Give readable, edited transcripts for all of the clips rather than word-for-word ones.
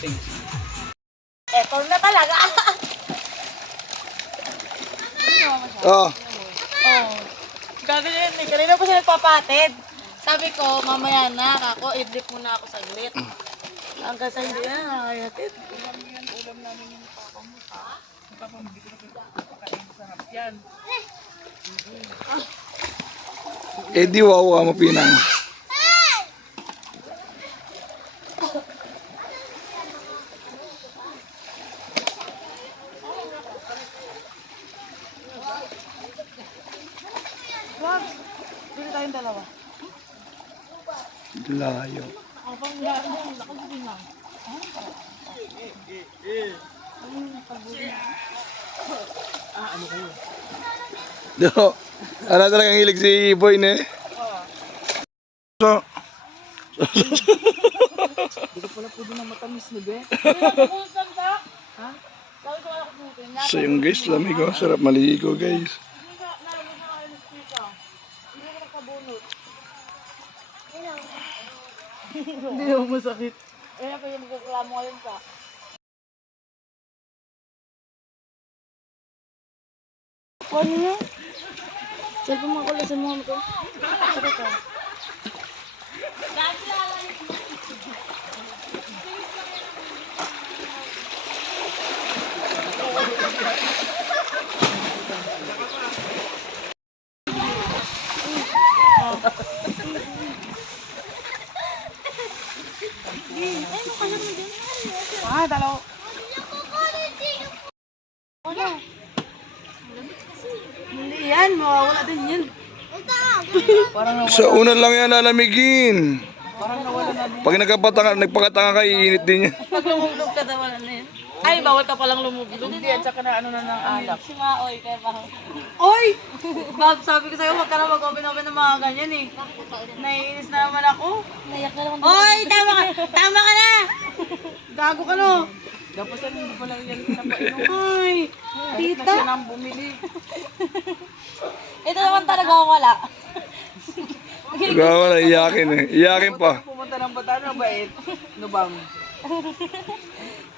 Eto na talaga. Oh. Oh. Gaganyan eh. Kanina pa siya nagpapatid. Sabi ko, mamaya na ako, idlip muna ako saglit. Hanggang sa hindi na, ayatid. Ulam namin yung papa mo, ha? Yung papa mo, dito na pinapakain sarap yan. Eh di wawa mo pinang. Wag. Dito tayong dalawa. Layo. Abang yan. Ako din lang. Ano kayo? Do. Ano talagang hilig si Boy ne? So. Hindi ko pala pwede na matamis ni Be. Ha? So yung guys, lamig oh. Sarap maligo guys. Hindi naman masakit. Ayun pa yung magkaklamo ngayon ka. Ano na? Cellphone mo ako lasan mo ko. Sakit ka. Dalaw. Ano? Hindi yan, mawawala din yan. Sa una lang yan lalamigin. Parang nawala na din. Pag nagpakatanga ka, iinit din yan. Pag lumugdog ka, nawala na yan. Ay, bawal ka palang lumugdog. Hindi, at saka na ano na ng alak. Si Maoy, kaya ba? Oy! Bob, sabi ko sa'yo, huwag ka na mag-open-open ng mga ganyan eh. Naiinis na naman ako. Naiyak na naman. Oy, tama ka! Tama ka na! Gago ka no? Dapat yan, hindi pala yan pinapainom. Ay, tita. Na siya nang bumili. Ito naman talaga wala. Wala, iyakin eh. Iyakin pa. Pumunta ng Bataan, mabait. Ano bang?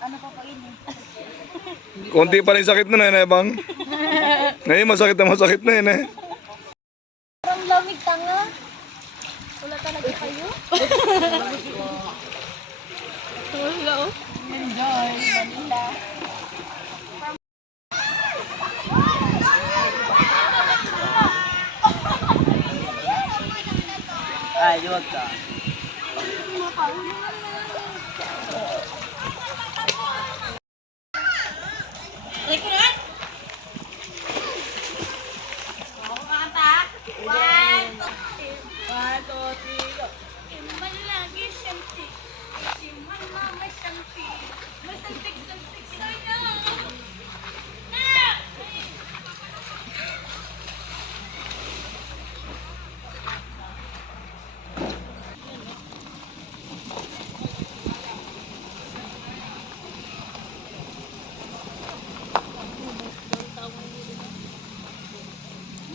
Ano pa pa ini? Konti pa rin sakit na eh, bang? Ngayon masakit na yun eh. Parang lamig tanga. Wala talaga kayo? Wala oh. Enjoy, Manila. Ay, huwag ka. Record? One, two, three, go. Iman lagi siyempre. Si mama siyempre. Masantik-santik sa'yo.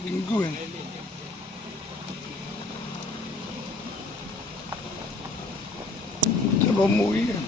Linggo eh. Saan ba umuwi yan?